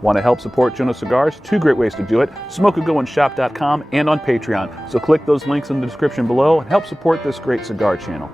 Want to help support Jonose Cigars? Two great ways to do it: smokeagoandshop.com and on Patreon. So click those links in the description below and help support this great cigar channel.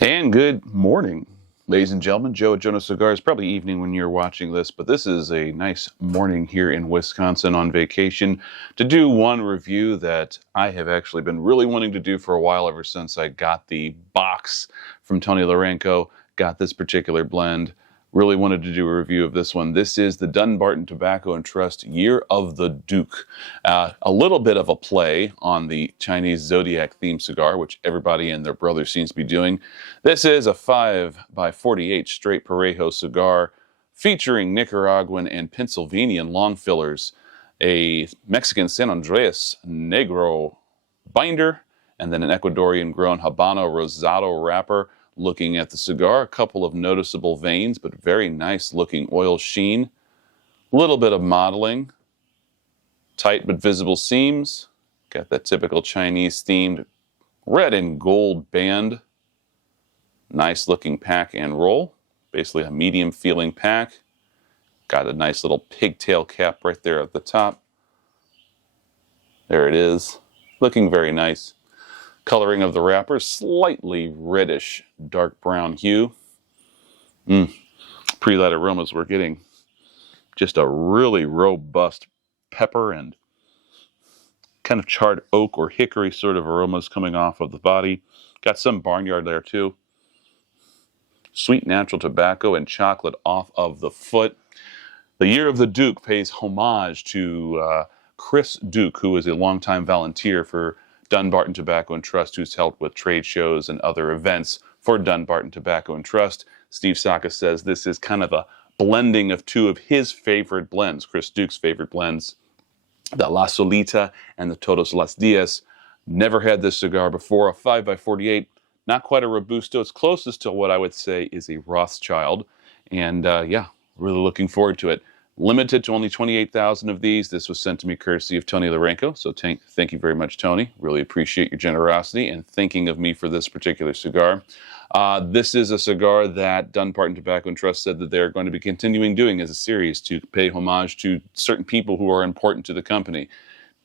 And good morning, ladies and gentlemen. Joe at Jonose Cigars. Probably evening when you're watching this, but this is a nice morning here in Wisconsin on vacation to do one review that I have actually been really wanting to do for a while, ever since I got the box from Tony Larenko, got this particular blend. Really wanted to do a review of this one. This is the Dunbarton Tobacco and Trust Year of the Duke. A little bit of a play on the Chinese Zodiac themed cigar, which everybody and their brother seems to be doing. This is a 5x48 straight Parejo cigar featuring Nicaraguan and Pennsylvanian long fillers, a Mexican San Andres Negro binder, and then an Ecuadorian grown Habano Rosado wrapper. Looking at the cigar, a couple of noticeable veins, but very nice looking oil sheen. A little bit of modeling. Tight but visible seams. Got that typical Chinese themed red and gold band. Nice looking pack and roll. Basically a medium feeling pack. Got a nice little pigtail cap right there at the top. There it is. Looking very nice. Coloring of the wrapper, slightly reddish, dark brown hue. Pre-light aromas, we're getting just a really robust pepper and kind of charred oak or hickory sort of aromas coming off of the body. Got some barnyard there too. Sweet natural tobacco and chocolate off of the foot. The Year of the Duke pays homage to Chris Duque, who is a longtime volunteer for Dunbarton Tobacco and Trust, who's helped with trade shows and other events for Dunbarton Tobacco and Trust. Steve Saka says this is kind of a blending of two of his favorite blends, Chris Duque's favorite blends, the La Solita and the Todos los Dias. Never had this cigar before. A 5x48, not quite a Robusto. It's closest to what I would say is a Rothschild. And yeah, really looking forward to it. Limited to only 28,000 of these. This was sent to me courtesy of Tony Larenko. So thank you very much, Tony. Really appreciate your generosity and thinking of me for this particular cigar. This is a cigar that Dunbarton Tobacco and Trust said that they're going to be continuing doing as a series to pay homage to certain people who are important to the company.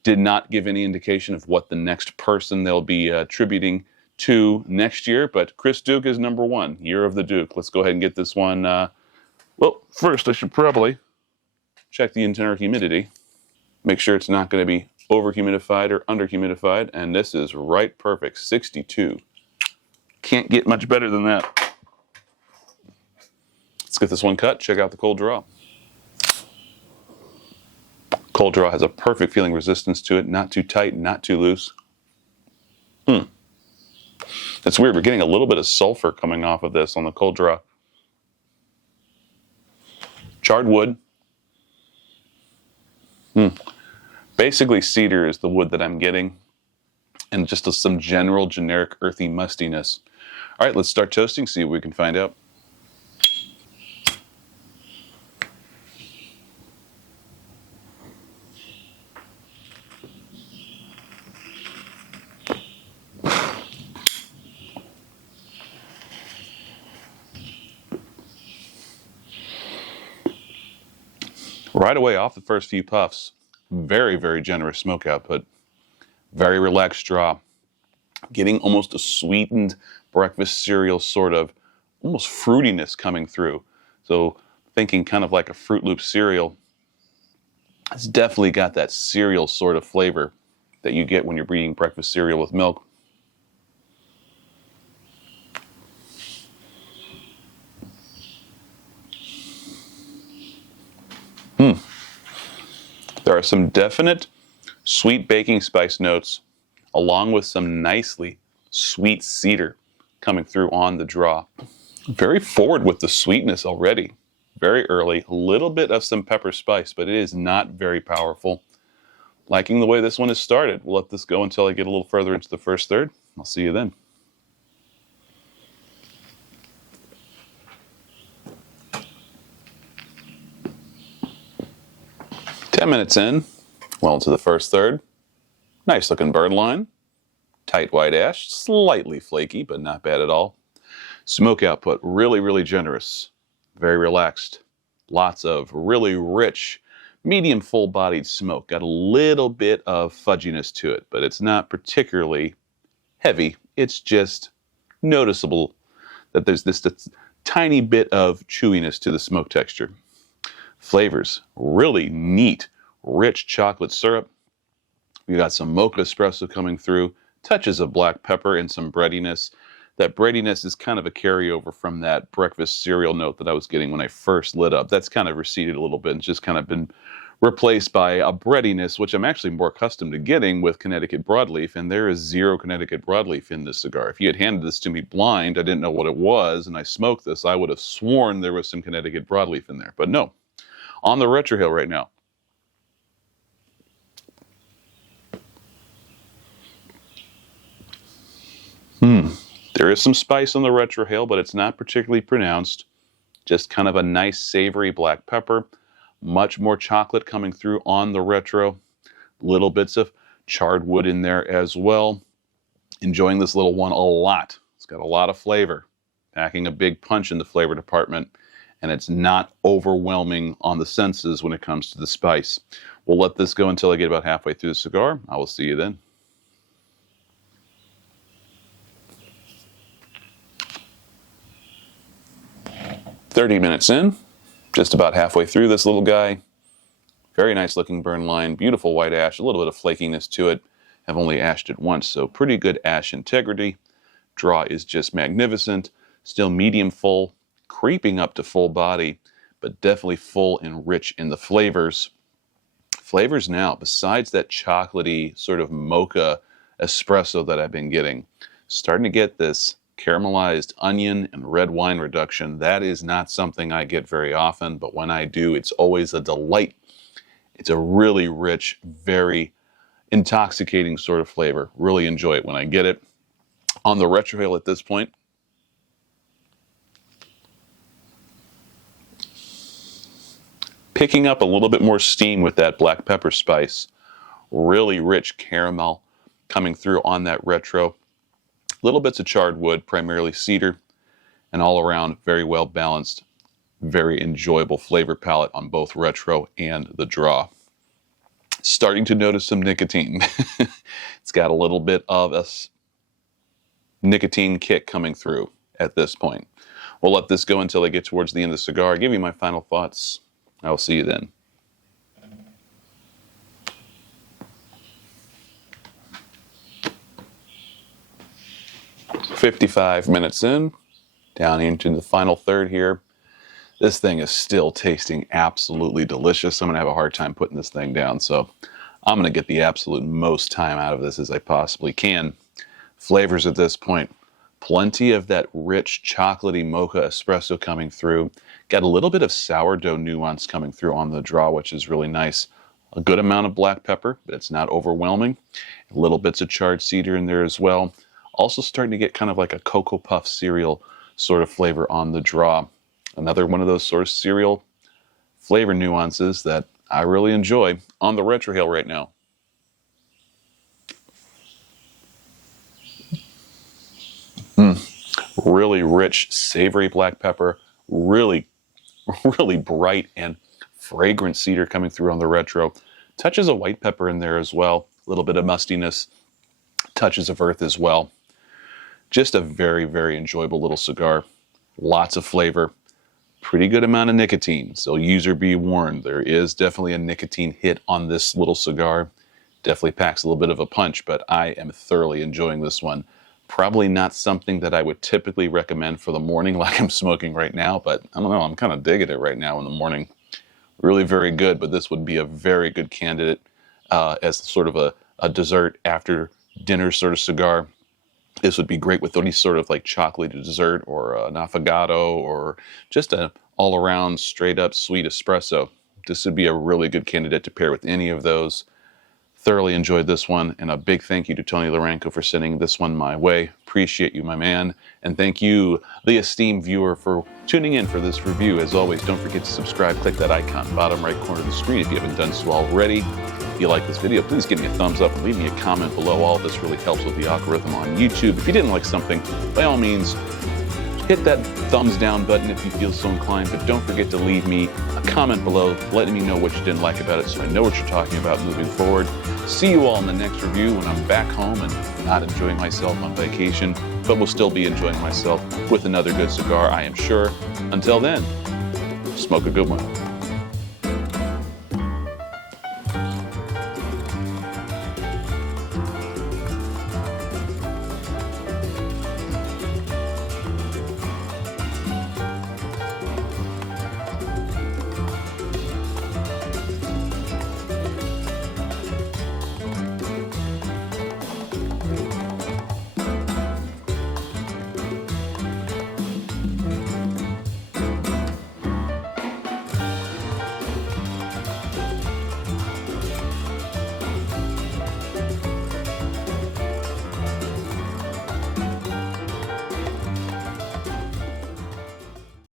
Did not give any indication of what the next person they'll be attributing to next year, but Chris Duque is number one. Year of the Duke. Let's go ahead and get this one. Well, first I should probably check the internal humidity. Make sure it's not going to be over-humidified or under-humidified. And this is right perfect, 62. Can't get much better than that. Let's get this one cut. Check out the cold draw. Cold draw has a perfect feeling resistance to it. Not too tight, not too loose. That's weird. We're getting a little bit of sulfur coming off of this on the cold draw. Charred wood. Basically, cedar is the wood that I'm getting, and just some general generic earthy mustiness. All right, let's start toasting, see what we can find out. Right away off the first few puffs, very, very generous smoke output. Very relaxed draw. Getting almost a sweetened breakfast cereal sort of, almost fruitiness coming through. So thinking kind of like a Fruit Loop cereal. It's definitely got that cereal sort of flavor that you get when you're eating breakfast cereal with milk. There are some definite sweet baking spice notes, along with some nicely sweet cedar coming through on the draw. Very forward with the sweetness already. Very early. A little bit of some pepper spice, but it is not very powerful. Liking the way this one has started. We'll let this go until I get a little further into the first third. I'll see you then. Ten minutes in, well into the first third. Nice looking bird line. Tight white ash, slightly flaky, but not bad at all. Smoke output, really, really generous. Very relaxed. Lots of really rich, medium full-bodied smoke. Got a little bit of fudginess to it, but it's not particularly heavy. It's just noticeable that there's this tiny bit of chewiness to the smoke texture. Flavors, really neat, rich chocolate syrup. We got some mocha espresso coming through, touches of black pepper and some breadiness. That breadiness is kind of a carryover from that breakfast cereal note that I was getting when I first lit up. That's kind of receded a little bit and just kind of been replaced by a breadiness, which I'm actually more accustomed to getting with Connecticut broadleaf, and there is zero Connecticut broadleaf in this cigar. If you had handed this to me blind, I didn't know what it was, and I smoked this, I would have sworn there was some Connecticut broadleaf in there. But no, on the retrohale right now. There is some spice on the retrohale, but it's not particularly pronounced. Just kind of a nice savory black pepper. Much more chocolate coming through on the retro. Little bits of charred wood in there as well. Enjoying this little one a lot. It's got a lot of flavor. Packing a big punch in the flavor department. And it's not overwhelming on the senses when it comes to the spice. We'll let this go until I get about halfway through the cigar. I will see you then. "30 minutes in, just about halfway through this little guy. Very nice looking burn line, beautiful white ash, a little bit of flakiness to it. I've only ashed it once, so pretty good ash integrity. Draw is just magnificent, still medium full, creeping up to full body, but definitely full and rich in the flavors. Flavors now, besides that chocolatey sort of mocha espresso that I've been getting, starting to get this caramelized onion and red wine reduction. That is not something I get very often, but when I do, it's always a delight. It's a really rich, very intoxicating sort of flavor. Really enjoy it when I get it. On the retrohale at this point, picking up a little bit more steam with that black pepper spice. Really rich caramel coming through on that retro. Little bits of charred wood, primarily cedar, and all around very well balanced, very enjoyable flavor palette on both retro and the draw. Starting to notice some nicotine. It's got a little bit of a nicotine kick coming through at this point. We'll let this go until I get towards the end of the cigar. I'll give you my final thoughts. I will see you then. 55 minutes in, down into the final third here. This thing is still tasting absolutely delicious. I'm going to have a hard time putting this thing down, so I'm going to get the absolute most time out of this as I possibly can. Flavors at this point, plenty of that rich chocolatey mocha espresso coming through. Got a little bit of sourdough nuance coming through on the draw, which is really nice. A good amount of black pepper, but it's not overwhelming. Little bits of charred cedar in there as well. Also starting to get kind of like a Cocoa Puff cereal sort of flavor on the draw. Another one of those sort of cereal flavor nuances that I really enjoy on the retrohale right now. Really rich, savory black pepper, really bright and fragrant cedar coming through on the retro. Touches of white pepper in there as well. A little bit of mustiness, touches of earth as well. Just a very, very enjoyable little cigar. Lots of flavor. Pretty good amount of nicotine, so user be warned. There is definitely a nicotine hit on this little cigar. Definitely packs a little bit of a punch, but I am thoroughly enjoying this one. Probably not something that I would typically recommend for the morning like I'm smoking right now, but I don't know, I'm kind of digging it right now in the morning. Really very good, but this would be a very good candidate as sort of a dessert after dinner sort of cigar. This would be great with any sort of like chocolatey dessert or an affogato or just an all-around straight-up sweet espresso. This would be a really good candidate to pair with any of those. Thoroughly enjoyed this one, and a big thank you to Tony Lorenko for sending this one my way. Appreciate you, my man. And thank you, the esteemed viewer, for tuning in for this review. As always, don't forget to subscribe. Click that icon, bottom right corner of the screen, if you haven't done so already. If you like this video, please give me a thumbs up and leave me a comment below. All of this really helps with the algorithm on YouTube. If you didn't like something, by all means, hit that thumbs down button if you feel so inclined, but don't forget to leave me a comment below letting me know what you didn't like about it so I know what you're talking about moving forward. See you all in the next review when I'm back home and not enjoying myself on vacation, but will still be enjoying myself with another good cigar, I am sure. Until then, smoke a good one.